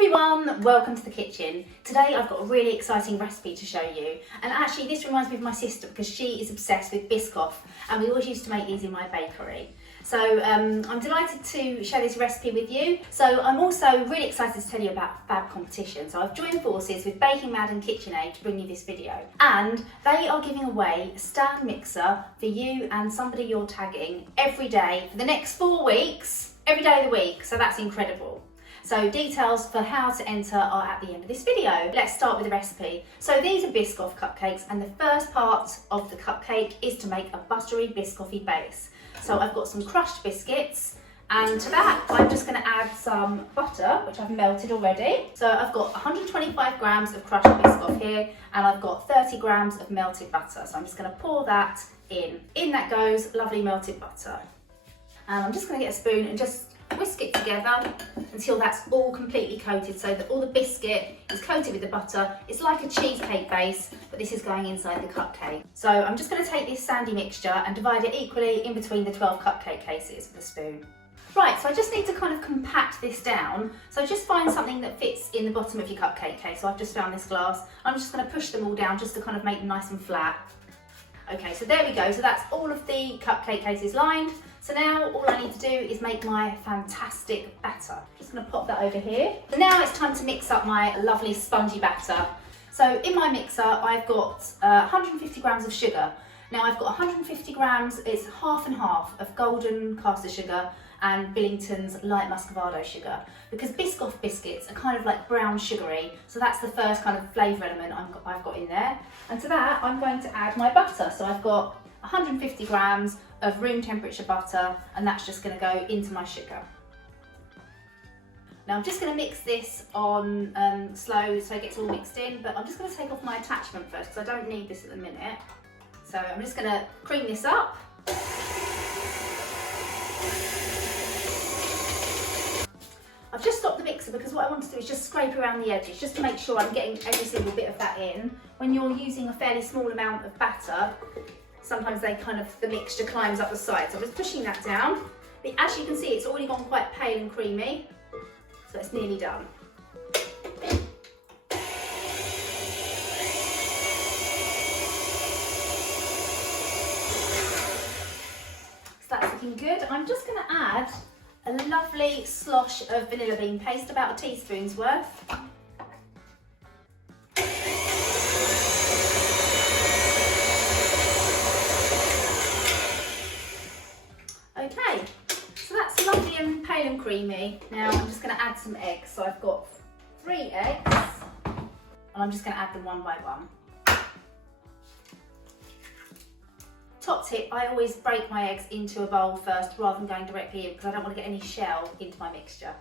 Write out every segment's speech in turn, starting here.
everyone, welcome to the kitchen. Today I've got a really exciting recipe to show you, and actually this reminds me of my sister because she is obsessed with Biscoff and we always used to make these in my bakery. So I'm delighted to share this recipe with you. So I'm also really excited to tell you about Fab competition. So I've joined forces with Baking Mad and KitchenAid to bring you this video, and they are giving away a stand mixer for you and somebody you're tagging every day for the next 4 weeks, every day of the week. So that's incredible. So details for how to enter are at the end of this video. Let's start with the recipe. So these are Biscoff cupcakes, and the first part of the cupcake is to make a buttery Biscoffy base. So I've got some crushed biscuits, and to that I'm just going to add some butter, which I've melted already. So I've got 125 grams of crushed Biscoff here, and I've got 30 grams of melted butter. So I'm just going to pour that in. In that goes lovely melted butter. And I'm just going to get a spoon and just whisk it together until that's all completely coated, so that all the biscuit is coated with the butter. It's like a cheesecake base, but this is going inside the cupcake. So I'm just going to take this sandy mixture and divide it equally in between the 12 cupcake cases with a spoon. Right, so I just need to kind of compact this down. So just find something that fits in the bottom of your cupcake case. So I've just found this glass. I'm just going to push them all down just to kind of make them nice and flat. Okay, so there we go. So that's all of the cupcake cases lined. So now all I need to do is make my fantastic batter. Just going to pop that over here. So now it's time to mix up my lovely spongy batter. So in my mixer I've got 150 grams of sugar. Now I've got 150 grams, it's half and half, of golden caster sugar and Billington's light Muscovado sugar, because Biscoff biscuits are kind of like brown sugary, so that's the first kind of flavour element I've got in there. And to that I'm going to add my butter. So I've got 150 grams of room temperature butter, and that's just going to go into my sugar. Now I'm just going to mix this on slow so it gets all mixed in, but I'm just going to take off my attachment first because I don't need this at the minute. So I'm just going to cream this up. I've just stopped the mixer because what I want to do is just scrape around the edges, just to make sure I'm getting every single bit of that in. When you're using a fairly small amount of batter, sometimes the mixture climbs up the side. So I'm just pushing that down. But as you can see, it's already gone quite pale and creamy, so it's nearly done. So that's looking good. I'm just going to add a lovely slosh of vanilla bean paste, about a teaspoon's worth. Okay, so that's lovely and pale and creamy. Now I'm just going to add some eggs. So I've got 3 eggs, and I'm just going to add them one by one. Top tip, I always break my eggs into a bowl first rather than going directly in, because I don't want to get any shell into my mixture.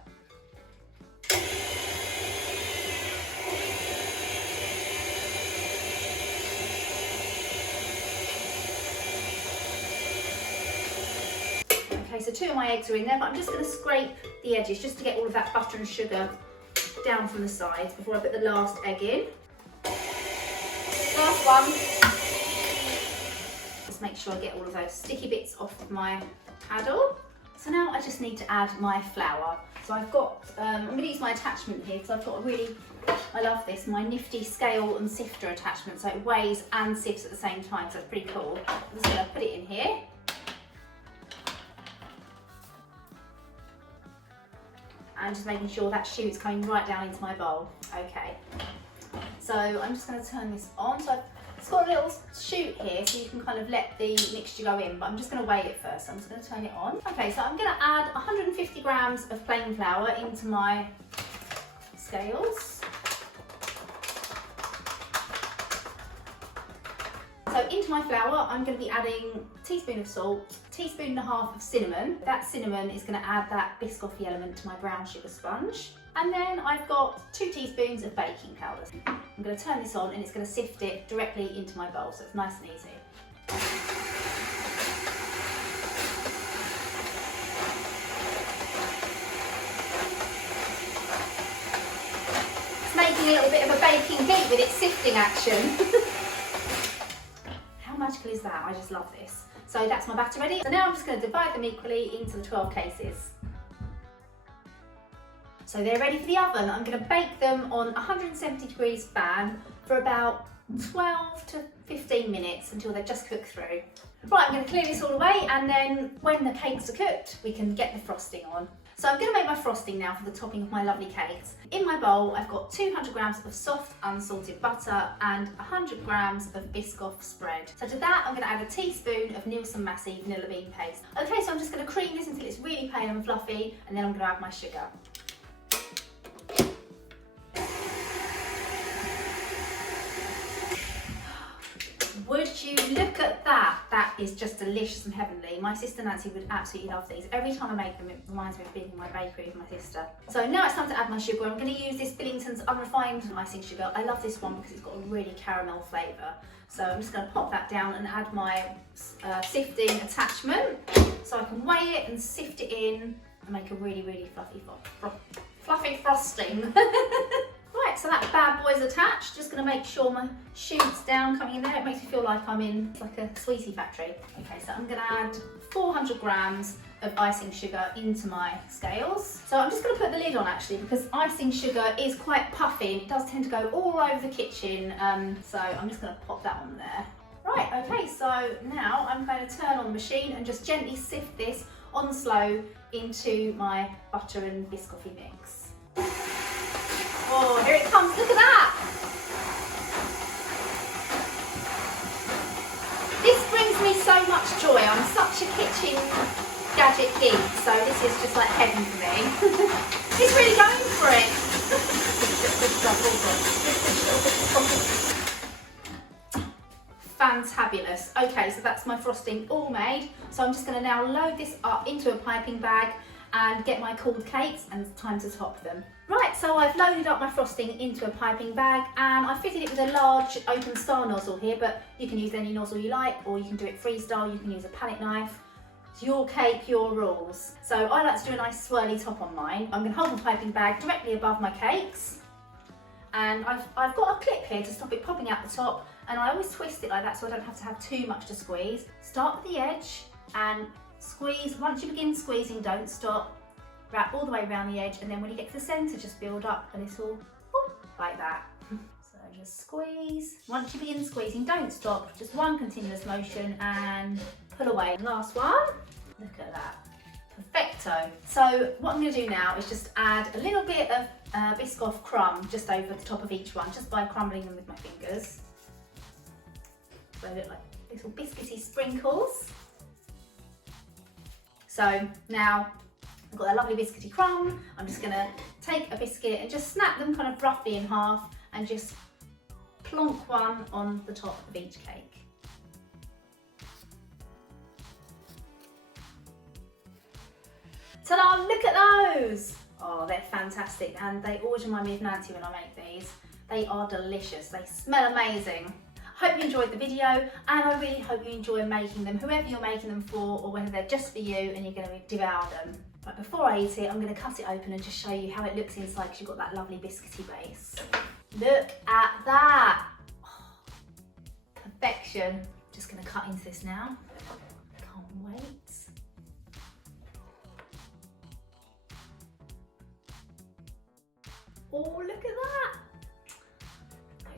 Okay, so 2 of my eggs are in there, but I'm just going to scrape the edges just to get all of that butter and sugar down from the sides before I put the last egg in. Last one. Just make sure I get all of those sticky bits off of my paddle. So now I just need to add my flour. So I've got, I'm going to use my attachment here because I've got I love this, my nifty scale and sifter attachment. So it weighs and sifts at the same time, so it's pretty cool. I'm just going to put it in here. And just making sure that chute's coming right down into my bowl. Okay, so I'm just going to turn this on. So it's got a little chute here, so you can kind of let the mixture go in, but I'm just going to weigh it first. So I'm just going to turn it on. Okay, so I'm going to add 150 grams of plain flour into my scales. So into my flour, I'm going to be adding a teaspoon of salt, a teaspoon and a half of cinnamon. That cinnamon is going to add that Biscoffy element to my brown sugar sponge. And then I've got 2 teaspoons of baking powder. I'm going to turn this on and it's going to sift it directly into my bowl, so it's nice and easy. It's making a little bit of a baking heat with its sifting action. How magical is that? I just love this. So that's my batter ready. So now I'm just going to divide them equally into the 12 cases. So they're ready for the oven. I'm going to bake them on 170 degrees fan for about 12 to 15 minutes until they're just cooked through. Right, I'm going to clear this all away, and then when the cakes are cooked, we can get the frosting on. So I'm going to make my frosting now for the topping of my lovely cakes. In my bowl, I've got 200 grams of soft unsalted butter and 100 grams of Biscoff spread. So to that, I'm going to add a teaspoon of Nielsen Massey vanilla bean paste. Okay, so I'm just going to cream this until it's really pale and fluffy, and then I'm going to add my sugar. Would you look at that? That is just delicious and heavenly. My sister Nancy would absolutely love these. Every time I make them, it reminds me of being in my bakery with my sister. So now it's time to add my sugar. I'm going to use this Billington's Unrefined icing sugar. I love this one because it's got a really caramel flavour. So I'm just going to pop that down and add my sifting attachment. So I can weigh it and sift it in and make a really, really fluffy frosting. Right, so that bad boy's attached. Just going to make sure my chute's down coming in there. It makes me feel like I'm in like a sweetie factory. Okay, so I'm going to add 400 grams of icing sugar into my scales. So I'm just going to put the lid on actually, because icing sugar is quite puffy and it does tend to go all over the kitchen. So I'm just going to pop that on there. Right, okay, so now I'm going to turn on the machine and just gently sift this on slow into my butter and biscoffy mix. Oh, here it comes, look at that! This brings me so much joy. I'm such a kitchen gadget geek, so this is just like heaven for me. It's really going for it. Fantabulous. Okay, so that's my frosting all made. So I'm just going to now load this up into a piping bag and get my cooled cakes, and it's time to top them. Right, so I've loaded up my frosting into a piping bag and I fitted it with a large open star nozzle here, but you can use any nozzle you like, or you can do it freestyle, you can use a palette knife. It's your cake, your rules. So I like to do a nice swirly top on mine. I'm going to hold the piping bag directly above my cakes, and I've got a clip here to stop it popping out the top, and I always twist it like that so I don't have to have too much to squeeze. Start at the edge and squeeze. Once you begin squeezing, don't stop. Wrap all the way around the edge, and then when you get to the centre, just build up a little whoop, like that. So just squeeze. Once you begin squeezing, don't stop, just one continuous motion and pull away. Last one. Look at that. Perfecto. So what I'm going to do now is just add a little bit of Biscoff crumb just over the top of each one, just by crumbling them with my fingers. So they look like little biscuity sprinkles. So now I've got that lovely biscuity crumb. I'm just going to take a biscuit and just snap them kind of roughly in half and just plonk one on the top of each cake. Ta-da! Look at those! Oh, they're fantastic, and they always remind me of Nancy when I make these. They are delicious. They smell amazing. Hope you enjoyed the video, and I really hope you enjoy making them, whoever you're making them for, or whether they're just for you and you're going to devour them. But before I eat it, I'm going to cut it open and just show you how it looks inside, because you've got that lovely biscuity base. Look at that! Oh, perfection. Just going to cut into this now. Can't wait. Oh, look at that!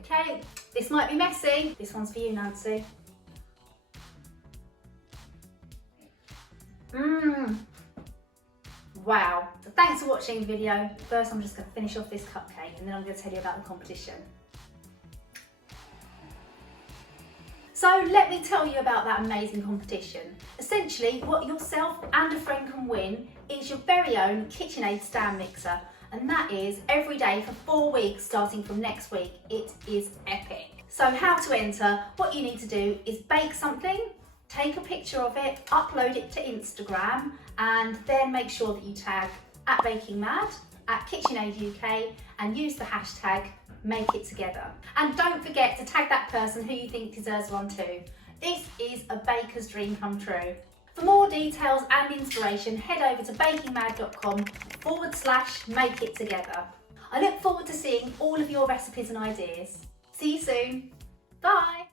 Okay, this might be messy. This one's for you, Nancy. Wow. So thanks for watching the video. First, I'm just going to finish off this cupcake, and then I'm going to tell you about the competition. So let me tell you about that amazing competition. Essentially, what yourself and a friend can win is your very own KitchenAid stand mixer. And that is every day for 4 weeks starting from next week. It is epic. So how to enter? What you need to do is bake something, take a picture of it, upload it to Instagram, and then make sure that you tag @BakingMad, @KitchenAid UK, and use the hashtag #MakeItTogether. And don't forget to tag that person who you think deserves one too. This is a baker's dream come true. For more details and inspiration, head over to bakingmad.com/makeittogether. I look forward to seeing all of your recipes and ideas. See you soon. Bye.